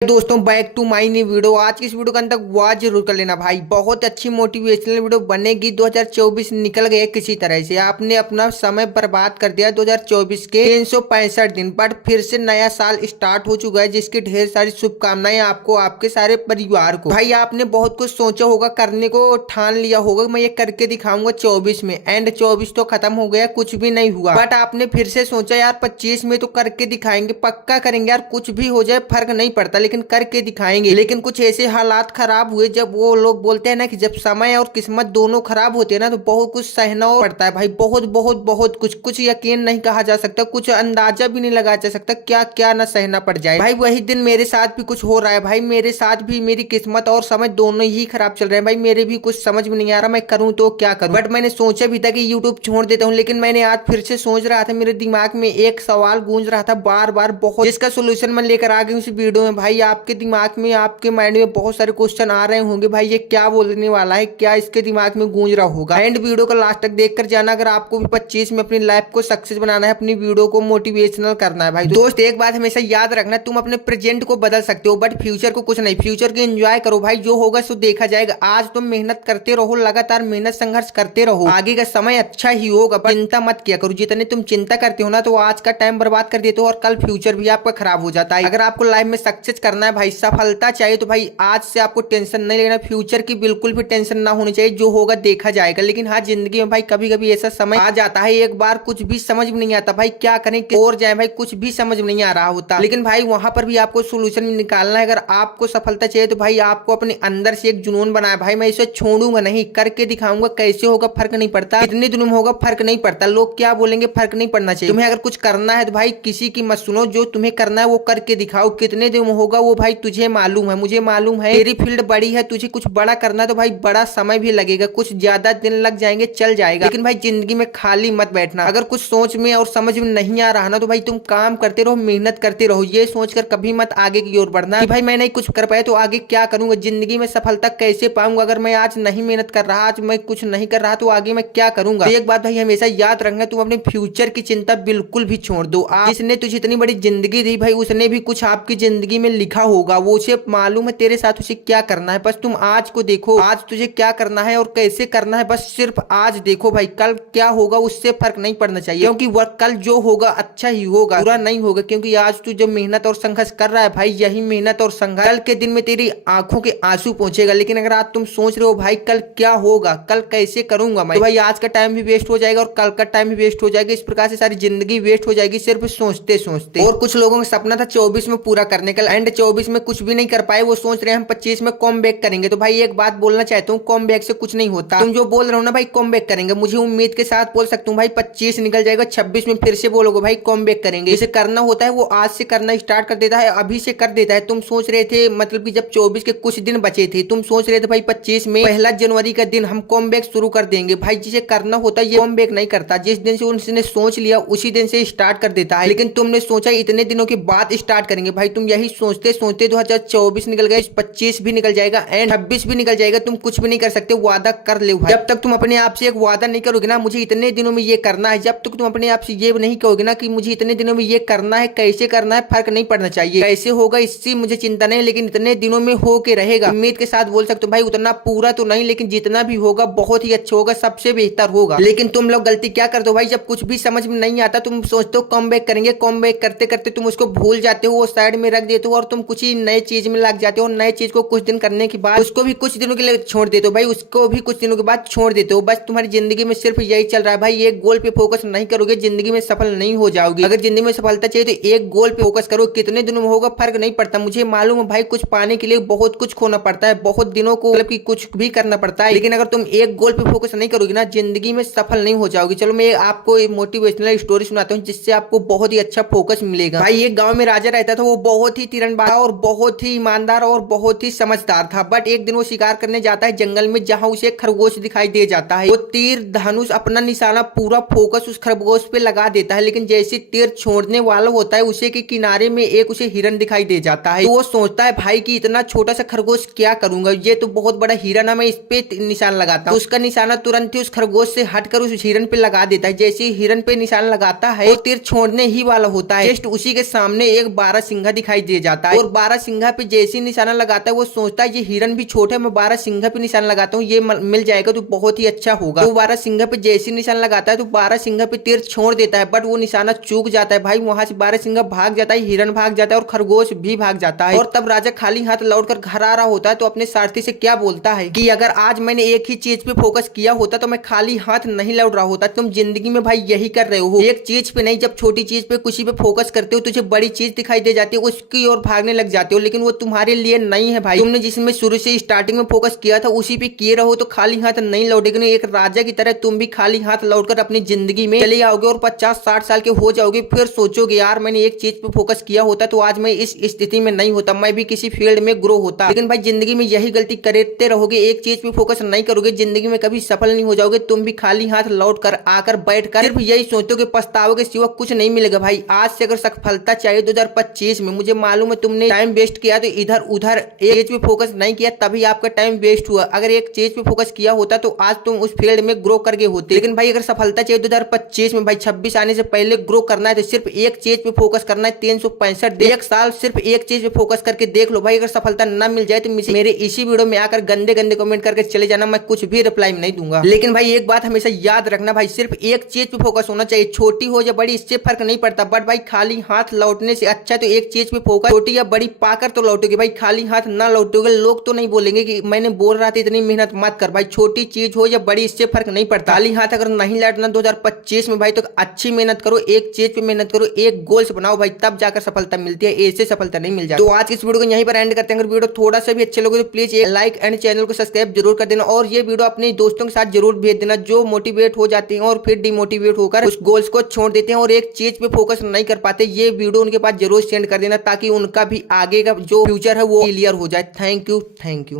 दोस्तों back to my new video. आज की इस वीडियो के अंदर वॉच जरूर कर लेना भाई, बहुत अच्छी मोटिवेशनल वीडियो बनेगी। 2024 निकल गए किसी तरह से, आपने अपना समय बर्बाद कर दिया 2024 के 365 दिन, बट फिर से नया साल स्टार्ट हो चुका है जिसकी ढेर सारी शुभकामनाएं आपको, आपके सारे परिवार को। भाई आपने बहुत कुछ सोचा होगा, करने को ठान लिया होगा, मैं ये करके दिखाऊंगा 24 में। एंड 24 तो खत्म हो गया, कुछ भी नहीं हुआ, बट आपने फिर से सोचा यार 25 में तो करके दिखाएंगे, पक्का करेंगे यार, कुछ भी हो जाए फर्क नहीं पड़ता लेकिन करके दिखाएंगे। लेकिन कुछ ऐसे हालात खराब हुए, जब वो लोग बोलते हैं ना कि जब समय और किस्मत दोनों खराब होते हैं ना, तो बहुत कुछ सहना पड़ता है भाई, बहुत बहुत बहुत कुछ। कुछ यकीन नहीं कहा जा सकता, कुछ अंदाजा भी नहीं लगाया जा सकता क्या क्या ना सहना पड़ जाए। भाई वही दिन मेरे साथ भी कुछ हो रहा है भाई, मेरे साथ भी मेरी किस्मत और समय दोनों ही खराब चल रहे हैं भाई। मेरे भी कुछ समझ में नहीं आ रहा मैं करूँ तो क्या करूँ, बट मैंने सोचा भी था कि यूट्यूब छोड़ देता हूँ। लेकिन मैंने आज फिर से सोच रहा था, मेरे दिमाग में एक सवाल गूंज रहा था बार बार बहुत, जिसका सोल्यूशन मैं लेकर आ गई हूँ इस वीडियो में। भाई आपके दिमाग में, आपके माइंड में बहुत सारे क्वेश्चन आ रहे होंगे, भाई ये क्या बोलने वाला है, क्या इसके दिमाग में गूंज रहा होगा। एंड वीडियो को लास्ट तक देखकर जाना अगर आपको भी 25 में अपनी लाइफ को सक्सेस बनाना है, अपनी वीडियो को मोटिवेशनल करना है। भाई दोस्त एक बात हमेशा याद रखना, तुम अपने प्रेजेंट को बदल सकते हो बट फ्यूचर को कुछ नहीं। फ्यूचर को एंजॉय करो भाई, जो होगा सो देखा जाएगा। आज तुम मेहनत करते रहो, लगातार मेहनत संघर्ष करते रहो, आगे का समय अच्छा ही होगा, पर चिंता मत किया करो। जितने तुम चिंता करते हो ना, तो आज का टाइम बर्बाद कर देते हो और कल फ्यूचर भी आपका खराब हो जाता है। अगर आपको लाइफ में सक्सेस करना है भाई, सफलता चाहिए, तो भाई आज से आपको टेंशन नहीं लेना, फ्यूचर की बिल्कुल भी टेंशन ना होनी चाहिए, जो होगा देखा जाएगा। लेकिन हाँ, जिंदगी में भाई कभी कभी ऐसा समय आ जाता है, एक बार कुछ भी समझ में नहीं आता भाई, क्या करें और जाए भाई, कुछ भी समझ में नहीं आ रहा होता। लेकिन भाई वहां पर भी आपको सोल्यूशन निकालना है। अगर आपको सफलता चाहिए तो भाई आपको अपने अंदर से एक जुनून बनाया, भाई मैं इसे छोड़ूंगा नहीं, करके दिखाऊंगा, कैसे होगा फर्क नहीं पड़ता, कितने दिनों में होगा फर्क नहीं पड़ता, लोग क्या बोलेंगे फर्क नहीं पड़ना चाहिए। तुम्हें अगर कुछ करना है तो भाई किसी की मत सुनो, जो तुम्हें करना है वो करके दिखाओ। कितने दिन में होगा वो भाई तुझे मालूम है, मुझे मालूम है। तेरी फील्ड बड़ी है, तुझे कुछ बड़ा करना है तो भाई बड़ा समय भी लगेगा, कुछ ज्यादा दिन लग जाएंगे, चल जाएगा। लेकिन भाई जिंदगी में खाली मत बैठना। अगर कुछ सोच में और समझ में नहीं आ रहा ना, तो भाई तुम काम करते रहो, मेहनत करते रहो। ये सोचकर कभी मत आगे की ओर बढ़ना कि भाई मैं नहीं कुछ कर पाया तो आगे क्या करूंगा, जिंदगी में सफलता कैसे पाऊंगा। अगर मैं आज नहीं मेहनत कर रहा, आज मैं कुछ नहीं कर रहा, तो आगे मैं क्या करूंगा। तो एक बात भाई हमेशा याद रखना, तुम अपने फ्यूचर की चिंता बिल्कुल भी छोड़ दो। जिसने तुझे इतनी बड़ी जिंदगी दी भाई, उसने भी कुछ आपकी जिंदगी में लिखा होगा, वो उसे मालूम है तेरे साथ उसे क्या करना है। बस तुम आज को देखो, आज तुझे क्या करना है और कैसे करना है, बस सिर्फ आज देखो भाई। कल क्या होगा उससे फर्क नहीं पड़ना चाहिए, क्योंकि वह कल जो होगा अच्छा ही होगा, बुरा नहीं होगा। क्योंकि आज तू जो मेहनत और संघर्ष कर रहा है भाई, यही मेहनत और संघर्ष कल के दिन में तेरी आंखों के आंसू पहुंचेगा। लेकिन अगर आज तुम सोच रहे हो भाई कल क्या होगा, कल कैसे करूंगा मैं, तो भाई आज का टाइम भी वेस्ट हो जाएगा और कल का टाइम भी वेस्ट हो जाएगा। इस प्रकार से सारी जिंदगी वेस्ट हो जाएगी सिर्फ सोचते सोचते। और कुछ लोगों का सपना था 24 में पूरा करने का, एंड 24 में कुछ भी नहीं कर पाए, वो सोच रहे हैं हम 25 में कॉम बैक करेंगे। तो भाई एक बात बोलना चाहता हूँ, कॉम बैक से कुछ नहीं होता। तुम जो बोल रहे हो ना भाई कॉम बैक करेंगे, मुझे उम्मीद के साथ बोल सकता हूँ भाई 25 निकल जाएगा, 26 में फिर से बोलोगे भाई कॉम बैक करेंगे। इसे करना होता है वो आज से करना स्टार्ट कर देता है, अभी से कर देता है। तुम सोच रहे थे मतलब कि जब 24 के कुछ दिन बचे थे, तुम सोच रहे थे भाई 25 में 1 जनवरी का दिन हम कॉम बैक शुरू कर देंगे। भाई जिसे करना होता है ये कॉम बैक नहीं करता, जिस दिन से उसने सोच लिया उसी दिन से स्टार्ट कर देता है। लेकिन तुमने सोचा इतने दिनों के बाद स्टार्ट करेंगे, भाई तुम यही सोचते सोचते 2024 निकल गए, 25 भी निकल जाएगा एंड 26 भी निकल जाएगा। तुम कुछ भी नहीं कर सकते, वादा कर ले भाई। जब तक तुम अपने आप से एक वादा नहीं करोगे ना, मुझे इतने दिनों में ये करना है, जब तक तुम अपने आप से ये नहीं कहोगे ना कि मुझे इतने दिनों में ये करना है, कैसे करना है फर्क नहीं पड़ना चाहिए, कैसे होगा इससे मुझे चिंता नहीं, लेकिन इतने दिनों में हो के रहेगा। उम्मीद के साथ बोल सकते हो भाई उतना पूरा तो नहीं, लेकिन जितना भी होगा बहुत ही अच्छा होगा, सबसे बेहतर होगा। लेकिन तुम लोग गलती क्या करते हो भाई, जब कुछ भी समझ में नहीं आता तुम सोचते हो कम बैक करेंगे, कम बैक करते करते तुम उसको भूल जाते हो, वो साइड में रख देते हो और तुम कुछ ही नए चीज में लग जाते हो। नए चीज को कुछ दिन करने के बाद उसको भी कुछ दिनों के लिए छोड़ देते हो भाई, उसको भी कुछ दिनों के बाद छोड़ देते हो। बस तुम्हारी जिंदगी में सिर्फ यही चल रहा है भाई, एक गोल पे फोकस नहीं करोगे जिंदगी में सफल नहीं हो जाओगे। अगर जिंदगी में सफलता चाहिए तो एक गोल पे फोकस करो, कितने दिनों में होगा फर्क नहीं पड़ता। मुझे मालूम है भाई कुछ पाने के लिए बहुत कुछ खोना पड़ता है, बहुत दिनों को मतलब कि कुछ भी करना पड़ता है, लेकिन अगर तुम एक गोल पे फोकस नहीं करोगे ना, जिंदगी में सफल नहीं हो जाओगे। चलो मैं आपको एक मोटिवेशनल स्टोरी सुनाता हूँ जिससे आपको बहुत ही अच्छा फोकस मिलेगा। भाई एक गांव में राजा रहता था, वो बहुत ही तीरंदाज और बहुत ही ईमानदार और बहुत ही समझदार था। बट एक दिन वो शिकार करने जाता है जंगल में, जहां उसे खरगोश दिखाई दे जाता है। वो तीर धनुष अपना निशाना पूरा फोकस उस खरगोश पे लगा देता है, लेकिन जैसे तीर छोड़ने वाला होता है उसे के किनारे में एक उसे हिरन दिखाई दे जाता है। तो वो सोचता है भाई कि इतना छोटा सा खरगोश क्या करूंगा, ये तो बहुत बड़ा हिरन है, मैं इस पे निशान लगाता हूँ। उसका निशाना तुरंत ही उस खरगोश से हटकर उस हिरन पे लगा देता है। जैसे हिरन पे निशान लगाता है, वो तीर छोड़ने ही वाला होता है, जस्ट उसी के सामने एक बारहसिंगा दिखाई दे जाता लगाता है और 12 सिंघा पे जैसे निशाना लगाता है वो सोचता है ये हिरन भी छोटा है, मैं 12 सिंघा पे निशाना लगाता हूँ, ये मिल जाएगा तो बहुत ही अच्छा होगा। तो 12 सिंघा पे जैसे निशाना लगाता है तो 12 सिंघा पे तीर छोड़ देता है, बट वो निशाना चूक जाता है भाई। वहां से 12 सिंघा भाग जाता है, हिरन भाग जाता है और खरगोश भी भाग जाता है। और तब राजा खाली हाथ लौटकर घर आ रहा होता है तो अपने सारथी से क्या बोलता है कि अगर आज मैंने एक ही चीज पे फोकस किया होता तो मैं खाली हाथ नहीं लौट रहा होता। तुम जिंदगी में भाई यही कर रहे हो, एक चीज पे नहीं, जब छोटी चीज पे कुछ पे फोकस करते हो तुझे बड़ी चीज दिखाई दे जाती है, उसकी ओर भागने लग जाते हो, लेकिन वो तुम्हारे लिए नहीं है भाई। तुमने जिसमें शुरू से स्टार्टिंग में फोकस किया था उसी पे किए रहो तो खाली हाथ नहीं लौटेगे। एक राजा की तरह तुम भी खाली हाथ लौटकर अपनी जिंदगी में चले आओगे और 50-60 साल के हो जाओगे, फिर सोचोगे यार मैंने एक चीज पे फोकस किया होता तो आज मैं इस स्थिति में नहीं होता, मैं भी किसी फील्ड में ग्रो होता। लेकिन भाई जिंदगी में यही गलती करते रहोगे, एक चीज पे फोकस नहीं करोगे, जिंदगी में कभी सफल नहीं हो जाओगे। तुम भी खाली हाथ लौट कर आकर बैठ कर सिर्फ यही सोचोगे, पछताओगे, सिवा कुछ नहीं मिलेगा भाई। आज से अगर सफलता चाहिए 2025 में, मुझे मालूम है तुमने टाइम वेस्ट किया तो इधर उधर एक चीज पे फोकस नहीं किया तभी आपका टाइम वेस्ट हुआ। अगर एक चीज पे फोकस किया होता तो आज तुम उस फील्ड में ग्रो करके होते। लेकिन भाई अगर सफलता चाहिए 2025 में भाई 26 आने से पहले ग्रो करना है तो सिर्फ एक चीज पे फोकस करना है। 365 एक साल सिर्फ एक चीज पे फोकस करके देख लो भाई। अगर सफलता ना मिल जाए तो मेरे इसी वीडियो में आकर गंदे गंदे कमेंट करके चले जाना, मैं कुछ भी रिप्लाई नहीं दूंगा। लेकिन भाई एक बात हमेशा याद रखना भाई, सिर्फ एक चीज पे फोकस होना चाहिए, छोटी हो या बड़ी इससे फर्क नहीं पड़ता। बट भाई खाली हाथ लौटने से अच्छा तो एक चीज पे फोकस, छोटी या बड़ी पाकर तो लौटोगे भाई, खाली हाथ ना लौटोगे। लोग तो नहीं बोलेंगे कि मैंने बोल रहा था इतनी मेहनत मत कर भाई, छोटी चीज हो या बड़ी इससे फर्क नहीं पड़ता। खाली हाथ अगर नहीं लौटना 2025 में भाई तो अच्छी मेहनत करो, एक चीज पे मेहनत करो, एक गोल्स बनाओ भाई, तब जाकर सफलता मिलती है, ऐसे सफलता नहीं मिल जाती। तो आज इस वीडियो को यहीं पर एंड करते हैं। अगर वीडियो थोड़ा सा भी अच्छे लगे तो प्लीज एक लाइक एंड चैनल को सब्सक्राइब जरूर कर देना और ये वीडियो अपने दोस्तों के साथ जरूर भेज देना जो मोटिवेट हो जाते हैं और फिर डिमोटिवेट होकर उस गोल्स को छोड़ देते हैं और एक चीज पे फोकस नहीं कर पाते। ये वीडियो उनके पास जरूर सेंड कर देना ताकि उनका भी आगे का जो फ्यूचर है वो क्लियर हो जाए। Thank you.